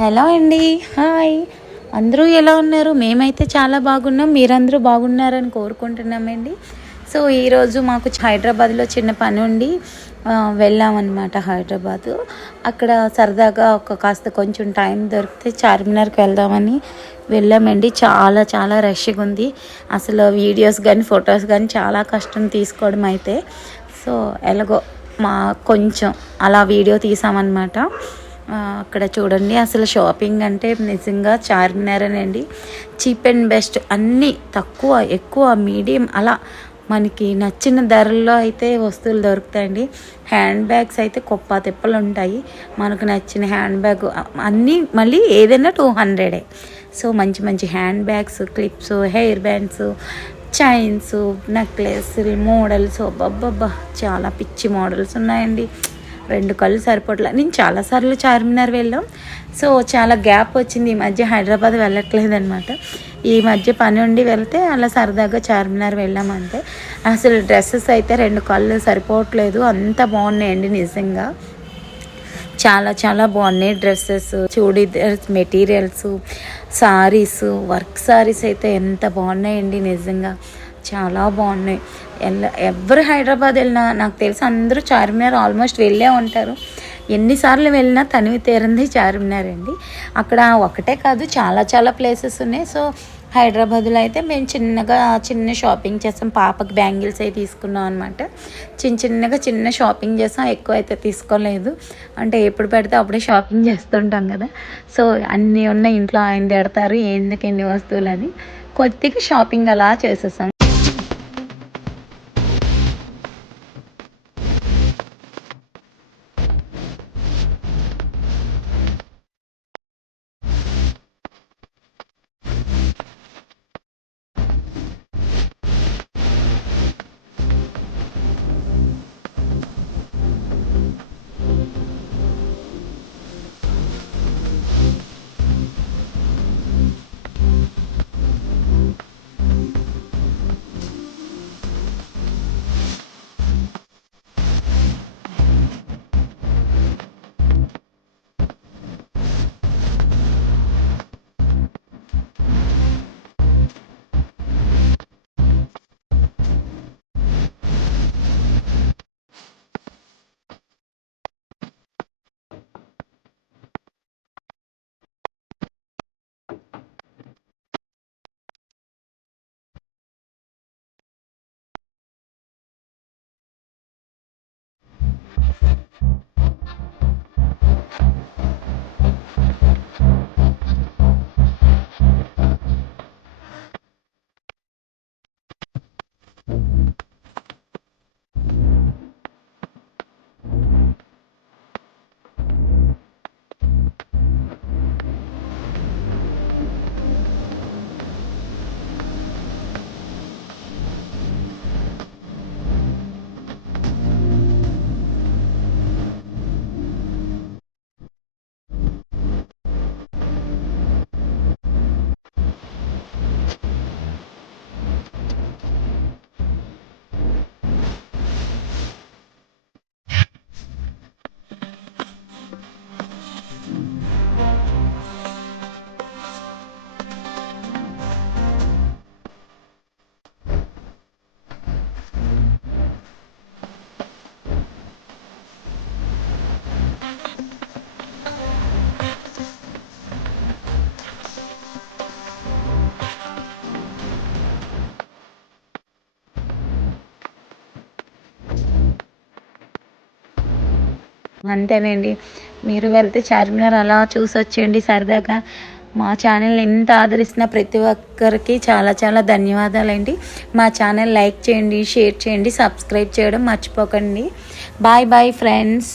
Hello అండి, hi. అందరూ ఎలా ఉన్నారు? మేమైతే చాలా బాగున్నాం. మీరందరూ బాగున్నారని కోరుకుంటున్నామండి. సో ఈరోజు మాకు హైదరాబాద్లో చిన్న పని ఉండి వెళ్ళామన్నమాట. హైదరాబాదు అక్కడ సరదాగా కాస్త కొంచెం టైం దొరికితే చార్మినార్కి వెళ్దామని వెళ్ళామండి. చాలా చాలా రష్గా ఉంది. అసలు వీడియోస్ కానీ ఫొటోస్ కానీ చాలా కష్టం తీసుకోవడం అయితే. సో ఎలాగో కొంచెం అలా వీడియో తీసామన్నమాట. అక్కడ చూడండి, అసలు షాపింగ్ అంటే నిజంగా చార్మినారేనండి. చీప్ అండ్ బెస్ట్, అన్నీ తక్కువ ఎక్కువ మీడియం అలా మనకి నచ్చిన ధరల్లో అయితే వస్తువులు దొరుకుతాయండి. హ్యాండ్ బ్యాగ్స్ అయితే కుప్ప తిప్పలు ఉంటాయి. మనకు నచ్చిన హ్యాండ్ బ్యాగ్ అన్నీ మళ్ళీ ఏదైనా 200. సో మంచి మంచి hand bags, clips, hair bands, chains, నెక్లెస్లు, మోడల్స్, అబ్బబ్బబ్బా చాలా పిచ్చి మోడల్స్ ఉన్నాయండి. 2 కళ్ళు సరిపోట్లా. నేను చాలాసార్లు చార్మినార్ వెళ్ళాం. సో చాలా గ్యాప్ వచ్చింది. ఈ మధ్య హైదరాబాద్ వెళ్ళట్లేదు అనమాట. ఈ మధ్య పని ఉండి వెళ్తే అలా సరదాగా చార్మినార్ వెళ్ళామంటే అసలు డ్రెస్సెస్ అయితే 2 కళ్ళు సరిపోవట్లేదు. అంత బాగున్నాయండి నిజంగా. చాలా చాలా బాగున్నాయి dresses, churidars, materials, saris, work saris అయితే ఎంత బాగున్నాయండి నిజంగా. చాలా బాగున్నాయి. ఎవరు హైదరాబాద్ వెళ్ళినా నాకు తెలిసి అందరూ చార్మినార్ ఆల్మోస్ట్ వెళ్ళే ఉంటారు. ఎన్నిసార్లు వెళ్ళినా తనివి తీరంది చార్మినార్ అండి. అక్కడ ఒకటే కాదు, చాలా చాలా ప్లేసెస్ ఉన్నాయి. సో హైదరాబాద్లో అయితే మేము చిన్న షాపింగ్ చేస్తాం. పాపకి బ్యాంగిల్స్ అయితే తీసుకున్నాం అనమాట. చిన్న షాపింగ్ చేస్తాం. ఎక్కువ అయితే తీసుకోలేదు. అంటే ఎప్పుడు పెడితే అప్పుడే షాపింగ్ చేస్తుంటాం కదా. సో అన్నీ ఉన్న ఇంట్లో ఆయన తిడతారు ఎందుకు ఎన్ని వస్తువులు అని. కొద్దిగా షాపింగ్ అలా చేసేసాం. అంతేనండి. మీరు వెళ్తే చార్మినార్ అలా చూసి వచ్చేయండి సరదాగా. మా ఛానల్ ఎంత ఆదరిస్తున్న ప్రతి ఒక్కరికి చాలా చాలా ధన్యవాదాలండి. మా ఛానల్ లైక్ చేయండి, షేర్ చేయండి, సబ్స్క్రైబ్ చేయడం మర్చిపోకండి. Bye bye friends.